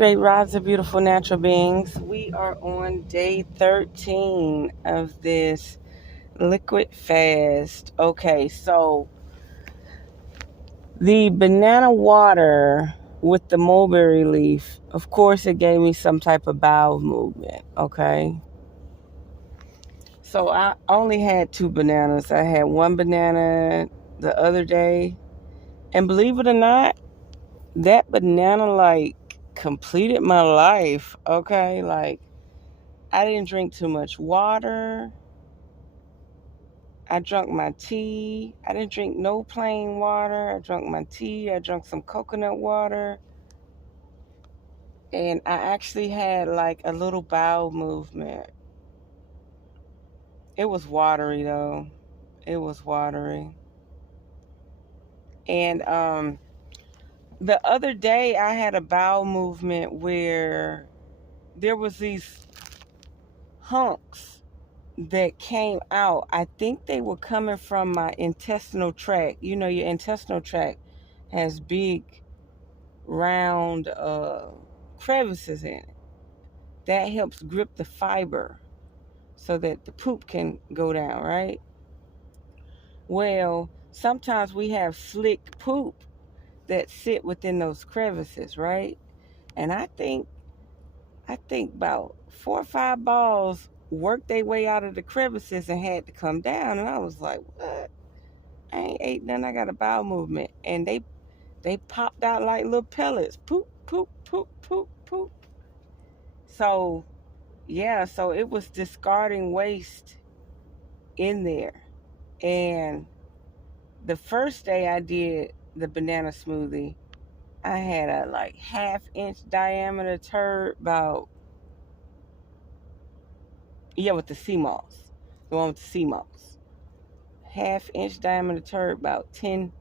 Great rods of beautiful natural beings. We are on day 13 of this liquid fast. Okay, so the banana water with the mulberry leaf, of course, it gave me some type of bowel movement. Okay, so I only had two bananas. I had one banana the other day, and believe it or not, that banana like completed my life. Okay, like I didn't drink too much water. I drank my tea. I didn't drink no plain water. I drank my tea. I drank some coconut water. And I actually had like a little bowel movement. It was watery though. It was watery. And the other day I had a bowel movement where there was these hunks that came out. I think they were coming from my intestinal tract. You know, your intestinal tract has big, round crevices in it. That helps grip the fiber so that the poop can go down, right? Well, sometimes we have slick poop that sit within those crevices, right? And I think about 4 or 5 balls worked their way out of the crevices and had to come down. And I was like, what? I ain't ate nothing. I got a bowel movement. And they popped out like little pellets. Poop, poop, poop, poop, poop. So, yeah, so it was discarding waste in there. And the first day I did the banana smoothie, I had a like half-inch diameter turd about, yeah, with the sea moss. The one with the sea moss. Half-inch diameter turd about 10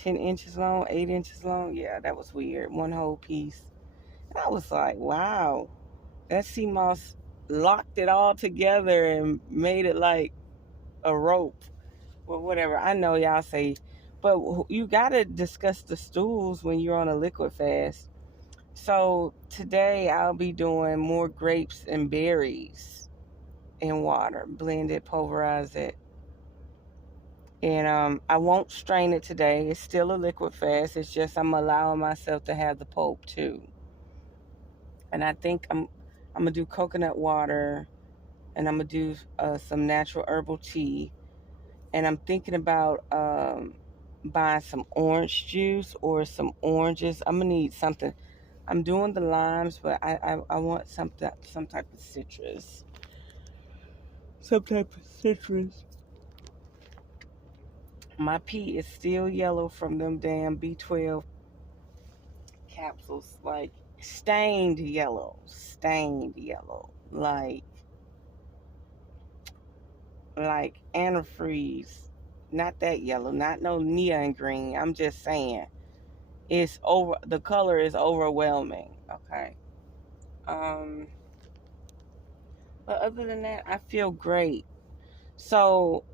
inches long, 8 inches long. Yeah, that was weird. One whole piece. And I was like, wow, that sea moss locked it all together and made it like a rope. Well, whatever. I know y'all say, but you got to discuss the stools when you're on a liquid fast. So today I'll be doing more grapes and berries in water, blend it, pulverize it. And I won't strain it today. It's still a liquid fast. It's just I'm allowing myself to have the pulp too. And I think I'm gonna do coconut water, and I'm gonna do some natural herbal tea. And I'm thinking about buying some orange juice or some oranges. I'm gonna need something. I'm doing the limes, but I want some type of citrus. Some type of citrus. My pee is still yellow from them damn B12 capsules, like stained yellow, like antifreeze. Not that yellow, not no neon green. I'm just saying it's over. The color is overwhelming. Okay. Um, but other than that, I feel great. So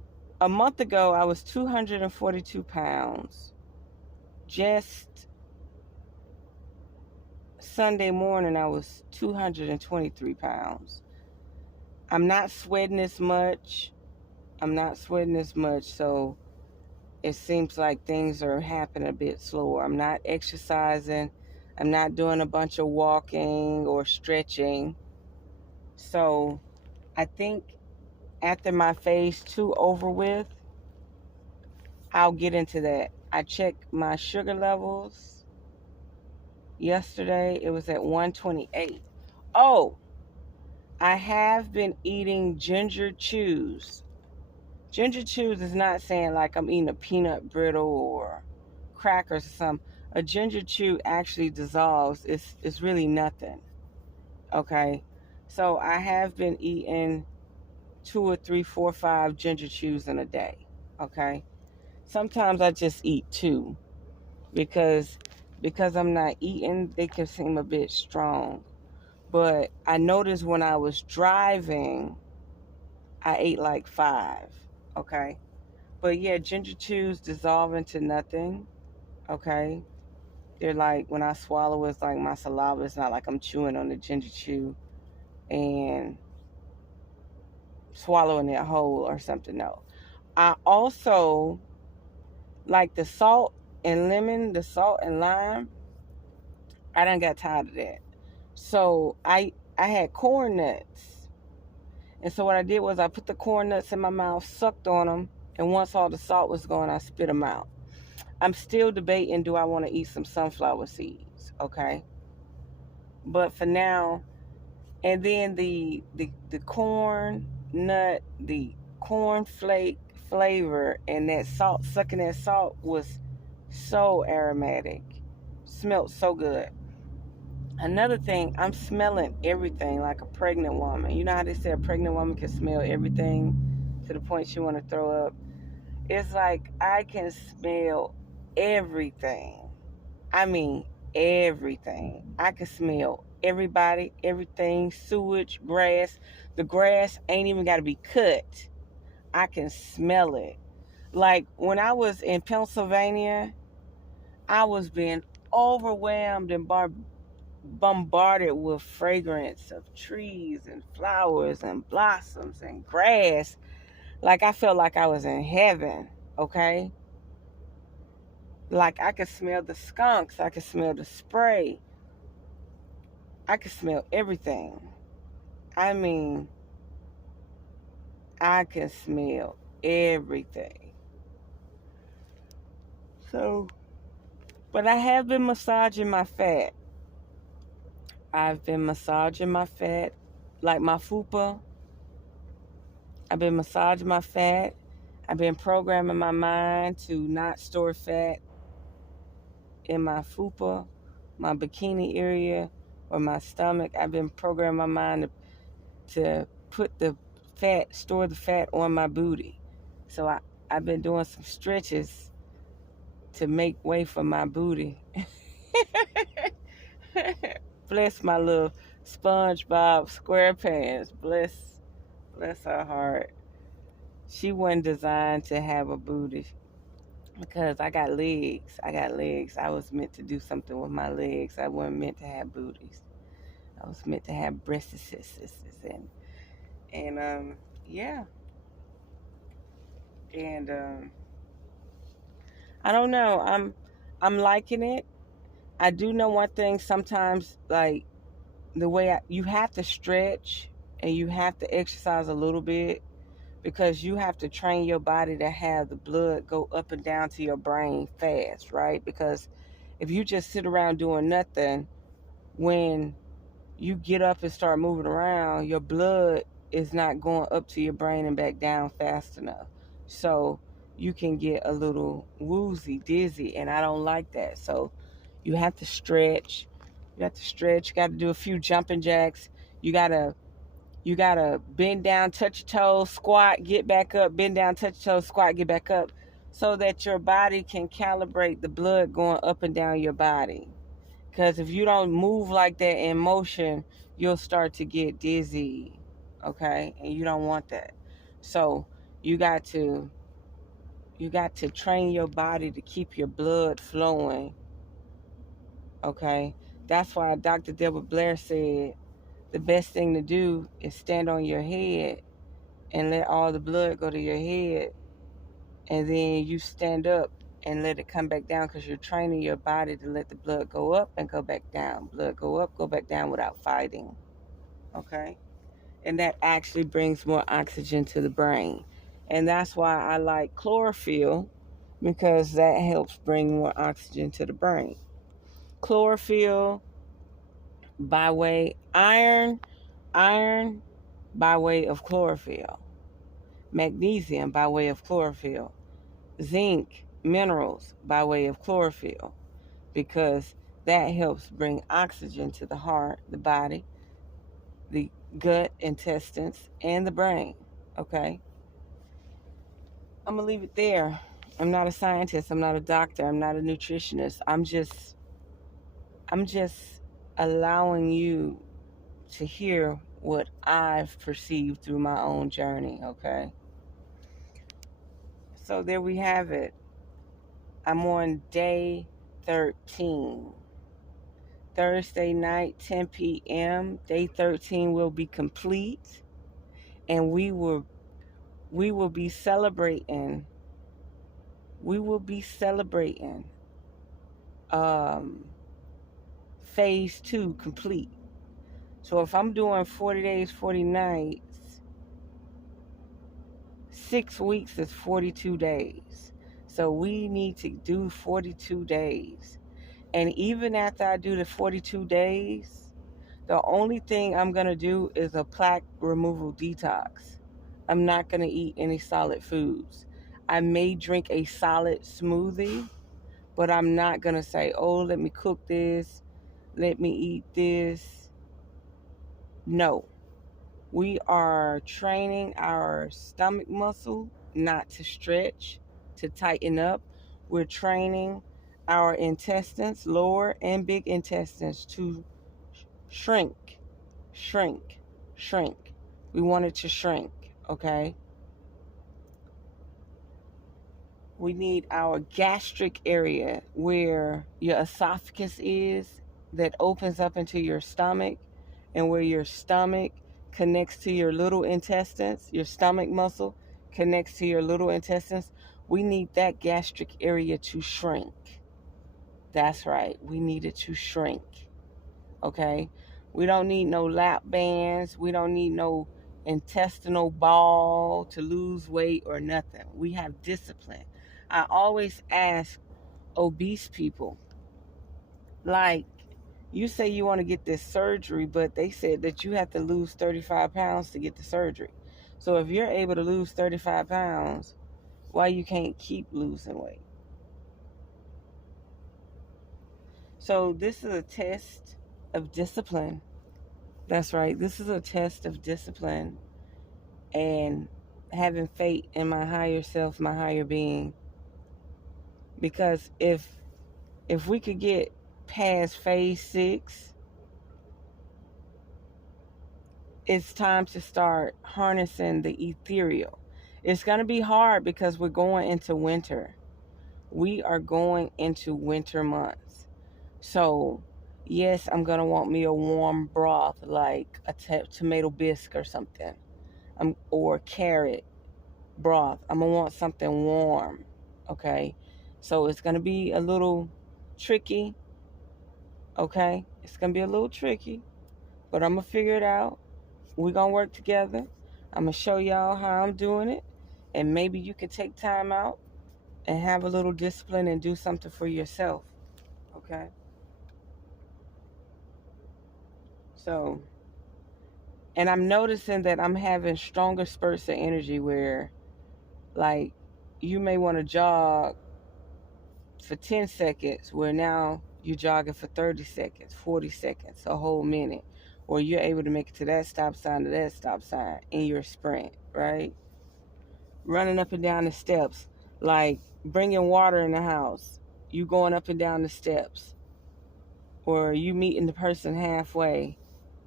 a month ago, I was 242 pounds. Just Sunday morning, I was 223 pounds. I'm not sweating as much. So it seems like things are happening a bit slower. I'm not exercising. I'm not doing a bunch of walking or stretching. So I think after my phase 2 over with, I'll get into that. I checked my sugar levels yesterday. It was at 128. Oh, I have been eating ginger chews. Ginger chews is not saying like I'm eating a peanut brittle or crackers or something. A ginger chew actually dissolves. It's really nothing. Okay. So I have been eating 2 or 3, 4, 5 ginger chews in a day. Okay. Sometimes I just eat 2 because I'm not eating, they can seem a bit strong. But I noticed when I was driving, I ate like 5. Okay. But yeah, ginger chews dissolve into nothing. Okay. They're like, when I swallow, it's like my saliva. It's not like I'm chewing on the ginger chew and swallowing it whole or something. No. I also like the salt and lemon, the salt and lime. I done got tired of that. So I had corn nuts. And so what I did was I put the corn nuts in my mouth, sucked on them, and once all the salt was gone, I spit them out. I'm still debating, do I want to eat some sunflower seeds, okay? But for now, and then the corn nut, the corn flake flavor, and that salt, sucking that salt was so aromatic. Smelled so good. Another thing, I'm smelling everything like a pregnant woman. You know how they say a pregnant woman can smell everything to the point she want to throw up? It's like I can smell everything. I mean, everything. I can smell everybody, everything, sewage, grass. The grass ain't even got to be cut. I can smell it. Like when I was in Pennsylvania, I was being overwhelmed and bombarded with fragrance of trees and flowers and blossoms and grass. Like I felt like I was in heaven, okay? Like I could smell the skunks, I could smell the spray, I could smell everything. I mean, I can smell everything. So, but I have been massaging my fat. I've been massaging my fat, like my fupa. I've been massaging my fat. I've been programming my mind to not store fat in my fupa, my bikini area, or my stomach. I've been programming my mind to put the fat, store the fat on my booty. So I've been doing some stretches to make way for my booty. Bless my little SpongeBob SquarePants. Bless her heart. She wasn't designed to have a booty because I got legs. I got legs. I was meant to do something with my legs. I wasn't meant to have booties. I was meant to have breasts and yeah. And I don't know. I'm liking it. I do know one thing. Sometimes, like the way you have to stretch and you have to exercise a little bit because you have to train your body to have the blood go up and down to your brain fast, right? Because if you just sit around doing nothing, when you get up and start moving around, your blood is not going up to your brain and back down fast enough. So you can get a little woozy, dizzy, and I don't like that. So you have to stretch. You have to stretch. You got to do a few jumping jacks. You gotta bend down, touch your toes, squat, get back up, bend down, touch your toes, squat, get back up, so that your body can calibrate the blood going up and down your body. Because if you don't move like that in motion, you'll start to get dizzy, okay? And you don't want that. So you got to train your body to keep your blood flowing, okay? That's why Dr. Deborah Blair said the best thing to do is stand on your head and let all the blood go to your head, and then you stand up and let it come back down because you're training your body to let the blood go up and go back down. Blood go up, go back down without fighting. Okay? And that actually brings more oxygen to the brain. And that's why I like chlorophyll, because that helps bring more oxygen to the brain. Chlorophyll by way iron by way of chlorophyll, magnesium by way of chlorophyll, zinc, minerals by way of chlorophyll, because that helps bring oxygen to the heart, the body, the gut, intestines, and the brain. Okay? I'm going to leave it there. I'm not a scientist, I'm not a doctor, I'm not a nutritionist. I'm just allowing you to hear what I've perceived through my own journey, okay? So there we have it. I'm on day 13. Thursday night, 10 p.m. Day 13 will be complete, and we will be celebrating. We will be celebrating um, phase 2 complete. So if I'm doing 40 days, 40 nights, 6 weeks is 42 days. So we need to do 42 days. And even after I do the 42 days, the only thing I'm going to do is a plaque removal detox. I'm not going to eat any solid foods. I may drink a solid smoothie, but I'm not going to say, oh, let me cook this, let me eat this. No. We are training our stomach muscle not to stretch, to tighten up. We're training our intestines, lower and big intestines, to shrink, shrink, shrink. We want it to shrink, okay? We need our gastric area where your esophagus is, that opens up into your stomach, and where your stomach connects to your little intestines, your stomach muscle connects to your little intestines. We need that gastric area to shrink. That's right. We need it to shrink. Okay? We don't need no lap bands. We don't need no intestinal ball to lose weight or nothing. We have discipline. I always ask obese people, like, you say you want to get this surgery, but they said that you have to lose 35 pounds to get the surgery. So if you're able to lose 35 pounds, why you can't keep losing weight? So this is a test of discipline. That's right. This is a test of discipline and having faith in my higher self, my higher being. Because if we could get past phase 6, it's time to start harnessing the ethereal. It's going to be hard because we're going into winter. We are going into winter months. So, yes, I'm going to want me a warm broth like a tomato bisque or something, or carrot broth. I'm going to want something warm, okay? So, it's going to be a little tricky, okay? It's going to be a little tricky, but I'm going to figure it out. We're going to work together. I'm going to show y'all how I'm doing it. And maybe you can take time out and have a little discipline and do something for yourself. Okay? So, and I'm noticing that I'm having stronger spurts of energy where, like, you may want to jog for 10 seconds, where now you're jogging for 30 seconds, 40 seconds, a whole minute. Or you're able to make it to that stop sign, to that stop sign in your sprint, right? Running up and down the steps, like bringing water in the house, you going up and down the steps, or you meeting the person halfway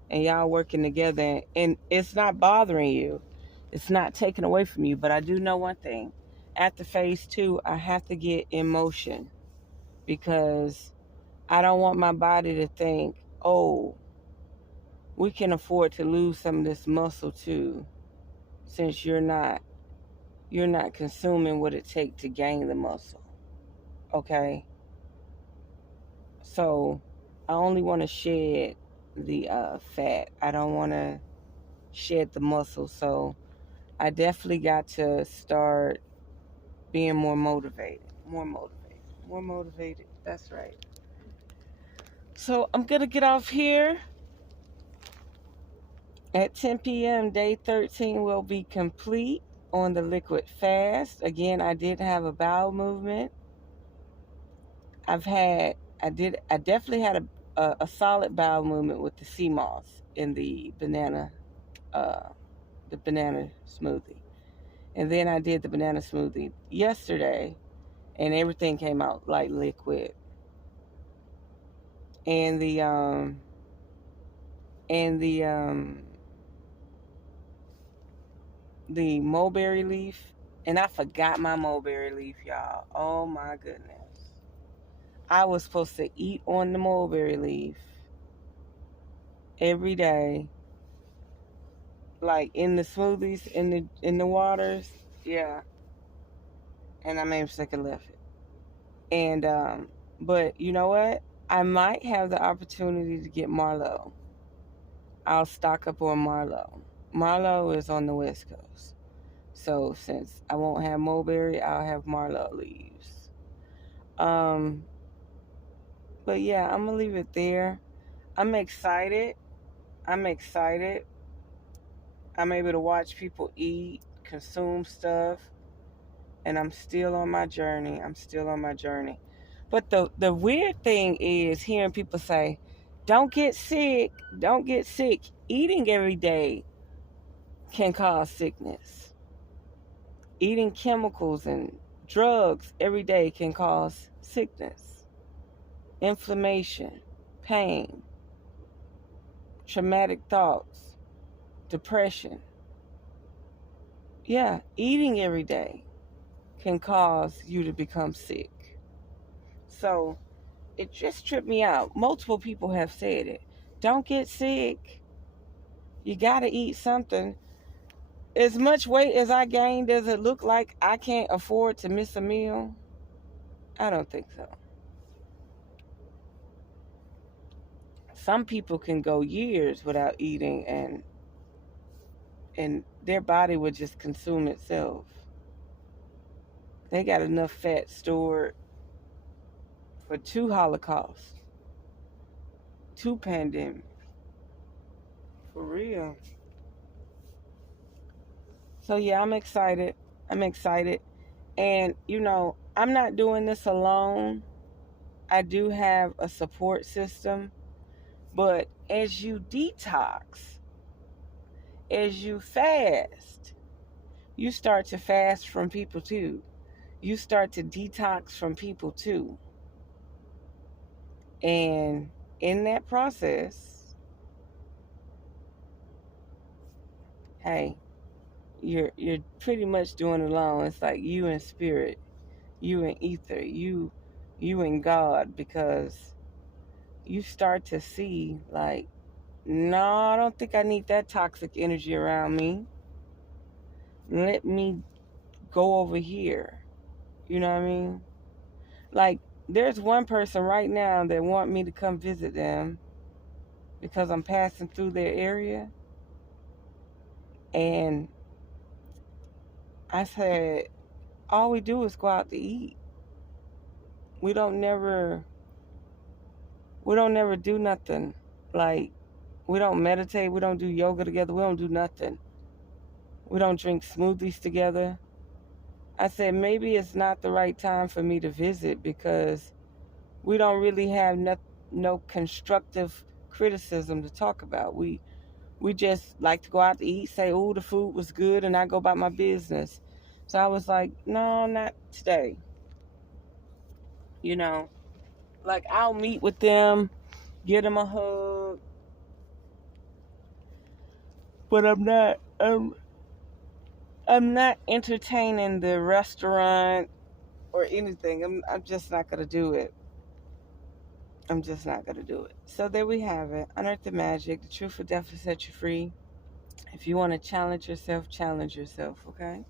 and y'all working together, and it's not bothering you, it's not taken away from you. But I do know one thing: after phase 2, I have to get in motion, because I don't want my body to think, oh, we can afford to lose some of this muscle too, since you're not consuming what it takes to gain the muscle. Okay? So I only want to shed the fat. I don't want to shed the muscle. So I definitely got to start being more motivated. More motivated. More motivated. That's right. So I'm going to get off here. At 10 p.m., day 13 will be complete on the liquid fast. Again, I did have a bowel movement. I definitely had a solid bowel movement with the sea moss in uh, the banana smoothie. And then I did the banana smoothie yesterday, and everything came out like liquid. And the mulberry leaf, and I forgot my mulberry leaf, y'all. Oh my goodness. I was supposed to eat on the mulberry leaf every day, like in the smoothies, in the waters. Yeah, and I made a mistake and left it. And but you know what? I might have the opportunity to get Marlowe. I'll stock up on Marlowe. Marlowe is on the West Coast. So since I won't have mulberry, I'll have Marlowe leaves. Um, but yeah, I'm gonna leave it there. I'm excited. I'm excited. I'm able to watch people eat, consume stuff, and I'm still on my journey. I'm still on my journey. But the weird thing is hearing people say, "Don't get sick. Don't get sick." Eating every day can cause sickness. Eating chemicals and drugs every day can cause sickness, inflammation, pain, traumatic thoughts, depression. Yeah, eating every day can cause you to become sick. So it just tripped me out. Multiple people have said it. Don't get sick. You got to eat something. As much weight as I gained, does it look like I can't afford to miss a meal? I don't think so. Some people can go years without eating and their body would just consume itself. They got enough fat stored for 2 Holocausts, 2 pandemics. For real. So yeah, I'm excited. I'm excited. And I'm not doing this alone. I do have a support system, but as you detox, as you fast, you start to fast from people too. You start to detox from people too. And in that process, hey, you're pretty much doing it alone. It's like you and spirit, you and ether, you and God, because you start to see like, no, I don't think I need that toxic energy around me. Let me go over here. You know what I mean? Like, there's one person right now that want me to come visit them because I'm passing through their area. And I said, all we do is go out to eat. We don't never do nothing. Like, we don't meditate, we don't do yoga together, we don't do nothing. We don't drink smoothies together. I said, maybe it's not the right time for me to visit because we don't really have no constructive criticism to talk about. We just like to go out to eat, say, oh, the food was good, and I go about my business. So I was like, no, not today. You know, like I'll meet with them, give them a hug, but I'm not entertaining the restaurant or anything. I'm just not gonna do it. I'm just not gonna do it. So there we have it. Unearth the magic. The truth will definitely set you free. If you want to challenge yourself, okay?